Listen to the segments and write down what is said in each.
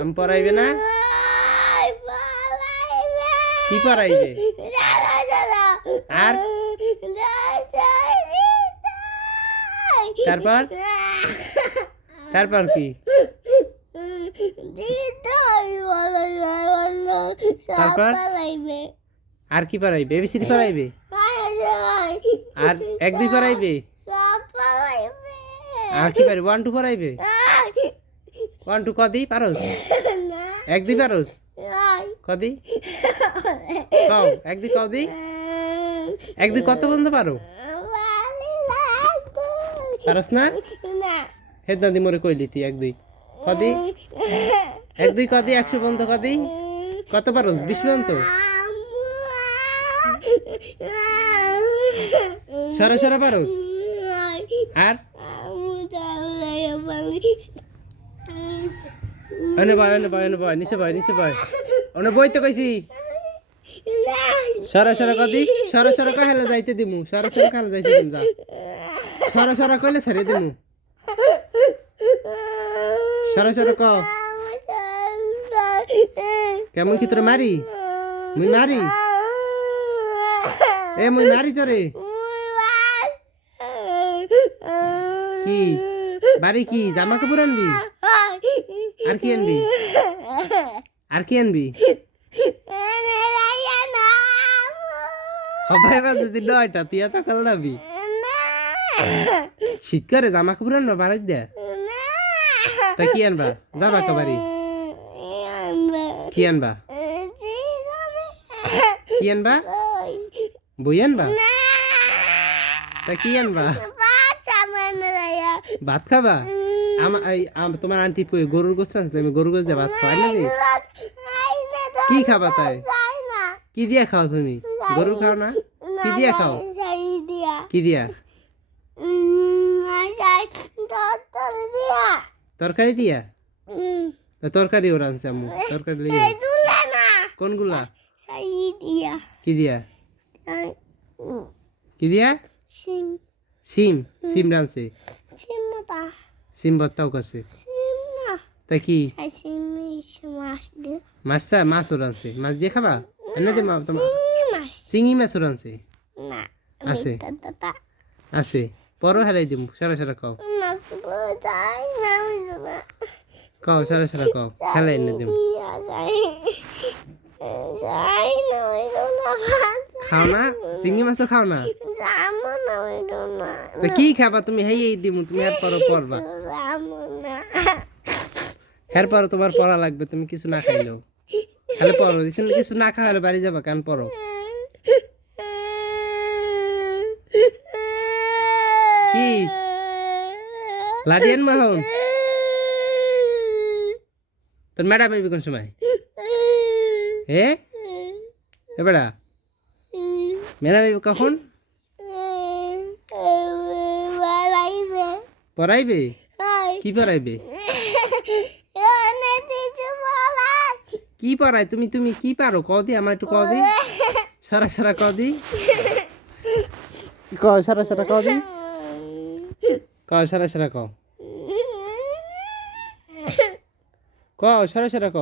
আম পড়াইবে না কি পড়াইবে আর তারপর? তারপর? কি? তারপর? আর কি পড়াইবে? এবিসিডি পড়াইবে? আর এক, দুই পড়াইবে? আর কি পারবে ওয়ান টু পড়াইবে? ওয়ান টু কদি, পারোস? এক, দুই পারোস? কদি? কও, এক, দুই কদি? এক, দুই কত বন্ধ পারো? পারস না? হে দাদি মোরে কইলি তুই এক, দুই। কদি? এক, দুই কদি, একশো বন্ধ কদি? কত পারোস? বিশ সরা সরা, পারোস। আর? এনে বয় এনে বয় এনে বয়, নিচে বয় নিচে বয়। ওনে বই তো কইছি। সরা সরা, কদি। সরা সরা কই হেলে যাইতে দিমু? সরা সরা কালে যাইতে দিম যা। সরা সরা, কইলে ছেড়ে দিমু। সরা সরা, ক। কেমন কি তোরে মারি? মুই মারি? এ, মুই মারি তোরে কি? বাড়ি কি? জামা কাপড় আনবি? আর কি আনবি? আর কি আনবি? সবাই এবার যদি নয়টা তুই এত কাল যাবি শীতকালে জামা কাপড় আনবা বাড়ি দে তা কি আনবা? যাবা কাবারি কি আনবা? কি আনবা? বই আনবা? তা কি আনবা? ভাত খাবা? আমার আম- তোমার আন্টি গরুর গোস্ত আছে তুমি গরুর গোস্ত দিয়ে ভাত খাওয়া নাকি কি খাবা তাই? কি দিয়া খাও তুমি? গরু খাও না? কি দিয়া খাও? কি দিয়া? তরকারি দিয়া। তা তরকারি ওর আনছে আম্মু তরকারি কোনগুলা? কি দিয়া? কি দিয়া? সিম। সিম রানছে সিম ভর্তাও করছে? তা কি? মাছটা মাছ ওর আনছে মাছ দিয়ে খাবা? এনে দে চিংড়ি মাছ। ওর আনছে আছে? আছে? পরও হেলাই দিম সারা সারা কও কও সারা সারা কও হেলাই এনে দিম। খাও না চিংড়ি মাছও খাও না তো কি খাবা তুমি? হেই এই দিমু, তুমি হের পরও পড়বা হের পরও তোমার পড়া লাগবে, তুমি কিছু না খাইলেও। তাহলে পড়ো কিছু না খাওয়ালে বাড়ি যাবা কান? পড়ো কি? লাডিয়ান মাহন তোর ম্যাডাম কোন সময়? এ? এবারা আইবি কখন? পড়াইবে? কি পড়াইবে? কি পড়াই তুমি তুমি কি পারো? ক দি আমার একটু ক দি। সারা সারা ক দি। ক সারা সারা ক দি। ক সারা সারা ক ক সারা সারা ক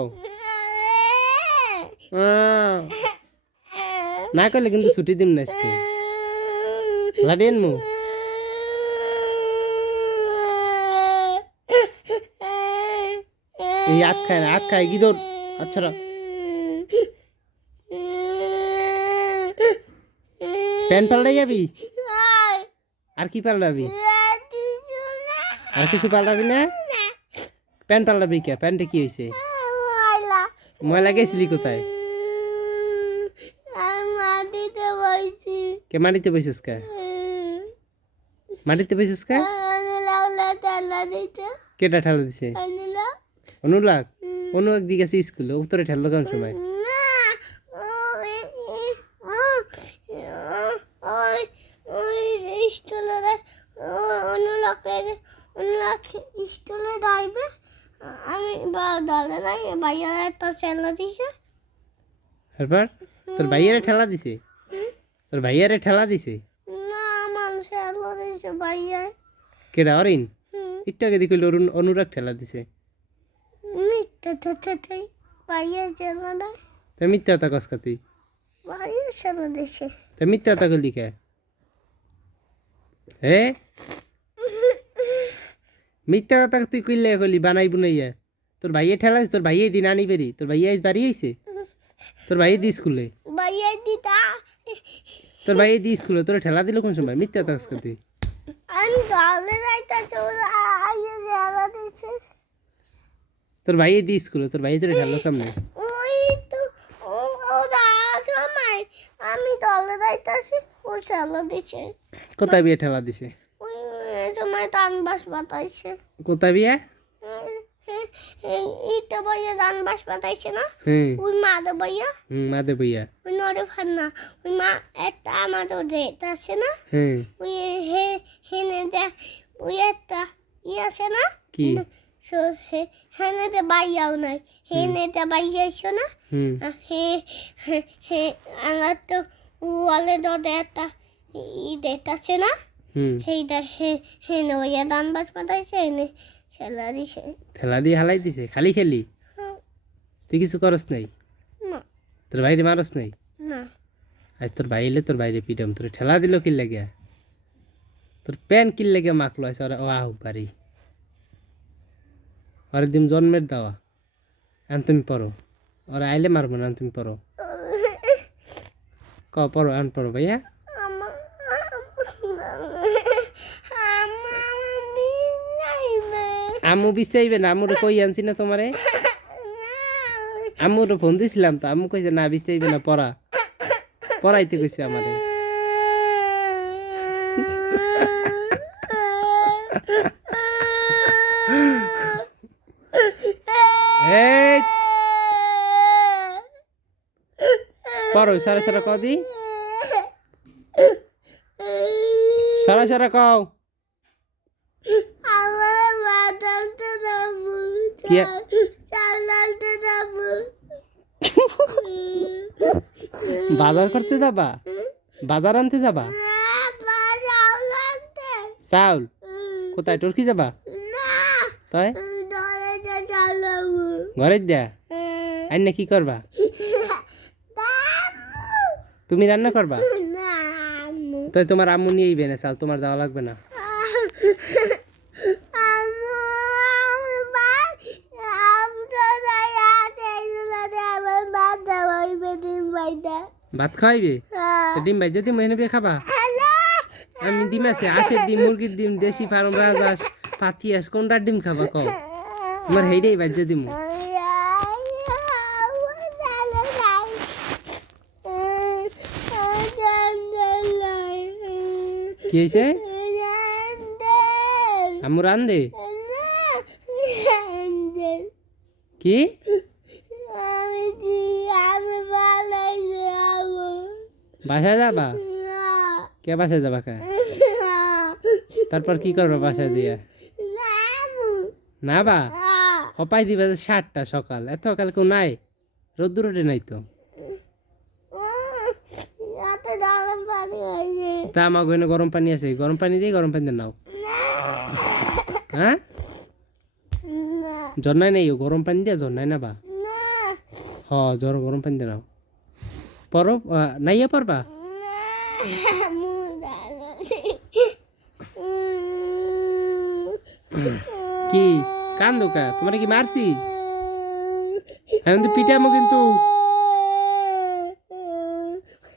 না করলে কিন্তু ছুটি দিম না আজকে। লাডিয়েন মু। এই আট খায় না আট খায় গিদর। আচ্ছা রা। প্যান্ট পাল্টাই যাবি? আর কি পাল্টাবি? আর কিছু পাল্টাবি না? প্যান্ট পাল্টাবি কে? প্যান্টে কি হয়েছে ময়লা গেছিলি কোথায় মাটিতে বইছি কে মাটিতে বসিস কে? মাটিতে বসিস কে? কেটা ঠেলা দিছে? অনুরাগ? অনুরাগ দিকে গেছে স্কুলে উত্তরে ঠেললো কোন সময়। না ওই ওই ওই স্টলে অনুলাকের অনুলাক স্টলে দাইবে আমি বা দলে নাই বাইরে একটা দিছে। তারপর? তোর ভাইয়ারে ঠেলা দিছে? তোর ভাইয়ারে ঠেলা দিছে? না আমার খেলা দিছে ভাইয়া। কেডা অরিন? একটু আগে দেখি অরুণ অনুরাগ ঠেলা দিছে। মিথ্যা থাই ভাইয়া খেলা দেয় তা মিথ্যা কথা কস কাতি ভাইয়া খেলা দিছে। তা মিথ্যা কথা করলি কে? হে? মিথ্যা কথা তুই কইলে কইলি বানাই বুনাইয়া তোর ভাইয়ে ঠেলা তোর ভাইয়ে দিন আনি বেরি তোর ভাইয়া আজ বাড়ি আইছে? তোর ভাইয়ে দি স্কুলে? ভাইয়া দিতা তোর ভাই দি স্কুলে তোর ঠেলা দিল কোন সময়? মিথ্যা কথা কস কাতি আমি গালে যাইতা চলে আইয়া খেলা দিছে। তোর ভাই দি স্কুলে তোর ভাই তোর ঠেলো কেমনে? ওই তো ও সময় আমি দলে যাইতাছি ও খেলা দিছে। কোথায় বিয়ে ঠেলা দিছে? ওই এই সময় টান বাস বাতাইছে। কোথায় বিয়ে? ইটা ভাইয়া টান বাস বাতাইছে না? ওই মাদা হুম মাদে বইয়া। ওই নরে ফান্না। ওই মা একটা আমাদের রেট আছে না? ওই হে হেনে দে ওই একটা ই আছে না? কি? সো হে হেনে দে বাইয়াও নাই। হেনে দে বাইয়াইছো না? হে হে আমার তো ওয়ালে একটা ই ডেট আছে না? সেইটা হে হেনে ওইয়া দান বাস পাঠাইছে হেনে খেলা দিছে। ঠেলা দিয়ে হালাই দিছে? খালি খেলি? তুই কিছু করস নাই? তোর বাইরে মারস নাই? আজ তোর ভাই এলে তোর বাইরে পিটাম। তোর ঠেলা দিল কি লাগে? তোর প্যান কিল লাগে মাখলো? আছে ওরা ও আহ বাড়ি ওরা দিন জন্মের দাওয়া। আন তুমি পড়ো ওরা আইলে মারবো না তুমি পড়ো ক পড়ো আন পড়ো ভাইয়া আমার আমার যাইবে আম্মু বিস্তে আইবে না, আম্মুরে কই আনছি না তোমারে? আম্মুরে ফোন দিছিলাম তো, আম্মু কইছে, না বিস্তে আইবে না, পড়া। পড়াইতে কইছে আমারে। পড়ো, সারা সারা কদি সারা সারা কও আমার মাথাটা যাব কি? বাজার করতে যাবা? বাজার আনতে যাবা? চাউল? কোথায়? টর্কি যাবা? তাই ঘরে দিয়া? আইন কি করবা? তুমি রান্না করবা? তাই তোমার আম্মু নিয়ে আইবে না চাল তোমার যাওয়া লাগবে না। ভাত খাওয়াইবে? তো ডিম ভাই যদি মহিনে বিয়ে খাবা আমি ডিম আছে আশের ডিম মুরগির ডিম দেশি ফার্ম রাজাস পাতি আস কোনটার ডিম খাবা কও? তোমার হেইটাই বাজ্য দিম। কি হয়েছে আম্মু রান্ধে কি আমি আমি ভালো যাব বাসায় যাবা? কে বাসায় যাবা কে? তারপর কি করবা বাসায় দিয়া না। বা হপাই দিবা যে সাতটা সকাল। এত সকাল কেউ নাই? রোদ্দুর ওঠে নাই তো? গরম পানি তা আমার ওখানে গরম পানি আছে। গরম পানি দিয়ে গরম পানি নাও। হ্যাঁ? না। ঝর্ণায় নেই? গরম পানি দিয়ে ঝর্ণায় না। বা হ জ্বর গরম পানি দিয়ে নাও। পরো আহ, নাইয়া পারবা কি কান্দো কা তোমার কি মারছি এখন তো পিটামো কিন্তু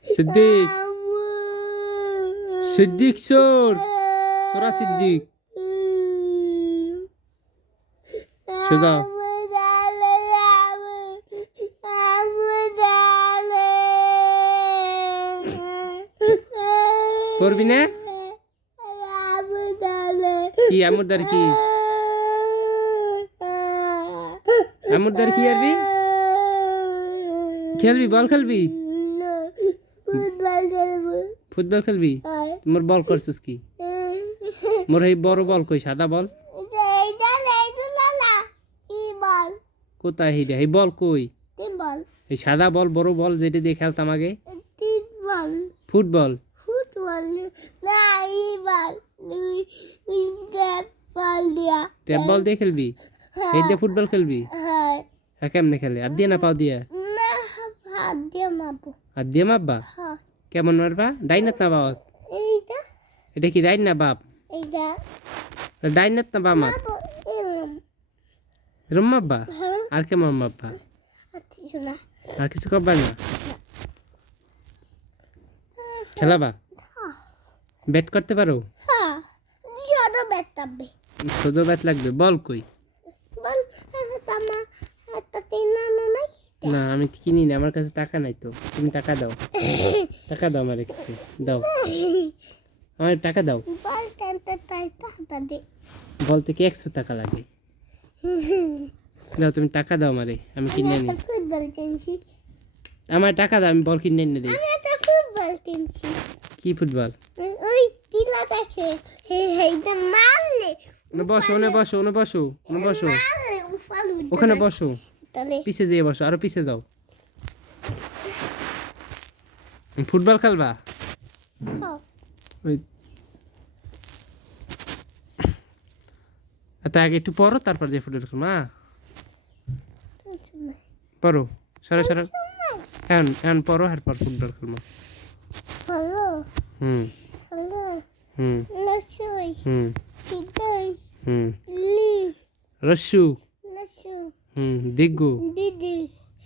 সিদ্দিক সিদ্দিক চোর চোরা সিদ্দিক সোজা করবি না? কি আমুর দ্বার কি? আমুর দ্বার কি আরবি? খেলবি বল খেলবি? ফুটবল খেলবি? মোর বল করছিস কি? মোর এই বড় বল কই সাদা বল? কোথায় এই বল কই? এই সাদা বল বড় বল যেটা দিয়ে খেলতাম আগে? ফুটবল। ট্যাপ বল দিয়া। খেলবি? এই দিয়ে ফুটবল খেলবি? হ্যাঁ। হ্যাঁ কেমনে খেলে? আর দিয়ে না পাও দিয়ে? আর দিয়ে মাপবা। হ্যাঁ। কেমন মারবা? ডাইনাত না বাবা এটা কি ডাইন না বাপ ডাইনাত না মাপো এরম মাপবা হ্যাঁ। আর কেমন মাপবা? আর কিছু করবা না? খেলাবা? হ্যাঁ ব্যাট করতে পারো? হ্যাঁ যত বেতাবে শুধু ব্যাট লাগবে বল কই? বল তামা একটা তিন না নাই? না আমি কিনি না আমার কাছে টাকা নাই তো তুমি টাকা দাও। টাকা দাও আমার কিছু দাও। আমার টাকা দাও। বাস স্ট্যান্ডে তাই টাকা দে। বল থেকে একশো টাকা লাগে। দাও তুমি টাকা দাও আমারে আমি কিনে কিনছি। আমার টাকা দাও আমি বল কিনে এনে দিই। কি ফুটবল? ওই টিলা দেখে। হে হেইটা মারলে ওনে বসো ওনে বসো ওনে বসো ওনে বসো। ওখানে বসো। তাহলে পিছে দিয়ে বসো আরও পিছে যাও। ফুটবল খেলবা? হ্যাঁ, ওই তা আগে একটু পড়ো তারপর যে ফুটবল খেলবা হ্যাঁ? পড়ো সরে সরে। এখন এখন পড়ো এরপর ফুটবল খেলবা। হুম। হুম। লসই হুম। দিদাই হুম। লি। রস্সু লসু হুম। দিগ্গু দিদি।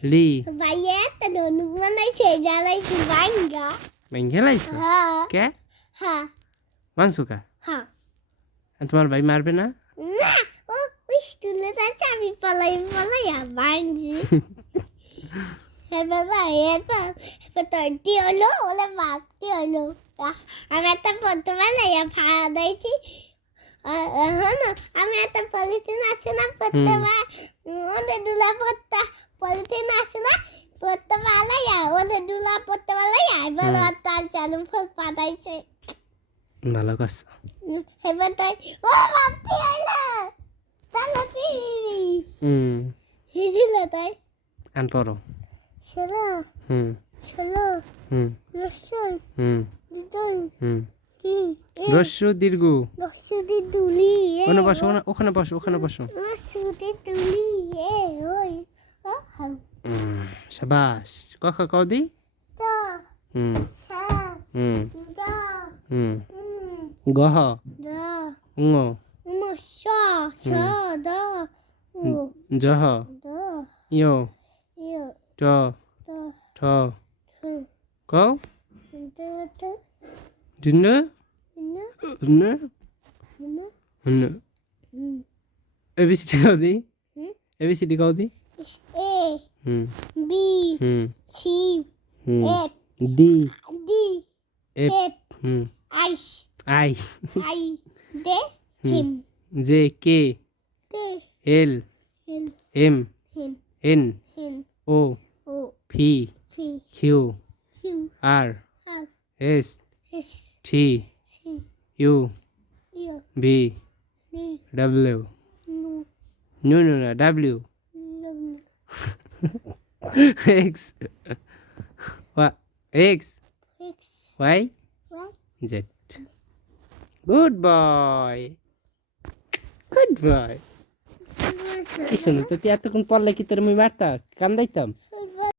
লি। ভাইয়া একটা ধনু বানাইছে জ্বালাইছে ভাঙ্গা ভাই খেলাইছো হ্যাঁ। কে? হ্যাঁ। মানসুকা? হ্যাঁ। তোমার ভাই মারবে না? না ও ওই স্টুলে যাচ্ছে আমি পালাই পালাই ভাঙছি এবার এবার এবার তো দি হলো ওলে ভাবতে হলো। আমি একটা পারলাই ভাড়া দিয়েছি। হ্যাঁ আমি একটা পলিথিন আছে না পড়তে ওলে দুলা পড়তে পলিথিন আছে না পড়তে পারলাই ওলে দুলা পড়তে পারলাই এবার তার চালু ফুল পাঠাইছে ভালো করছ এবার তাই ও ভাবতে হলো তাহলে হুম। হিজিল তাই? আন পড়ো শোনো। হুম। শোনো। হুম। হুম। হুম। কি? রস্সু দীর্ঘ। ওখানে বসো ওখানে- বসো ওখানে বসো। সাবাস। কখা কদি হুম। হুম। দা হুম। গহ ও জহ ইয় ট। ঠ। থু ইনা হুন হুম ABCD A B C F D D F I I দে হুম হিম J K L M N O P Q R R S S T C U U V নি ডাব্লিউ নু নো নো না ডাব্লিউ নু X X X Y Y Z good boy good boy কি সুন্দর তো তুই এতক্ষণ পড়লে কি তোর আমি মারতা কান্দাইতাম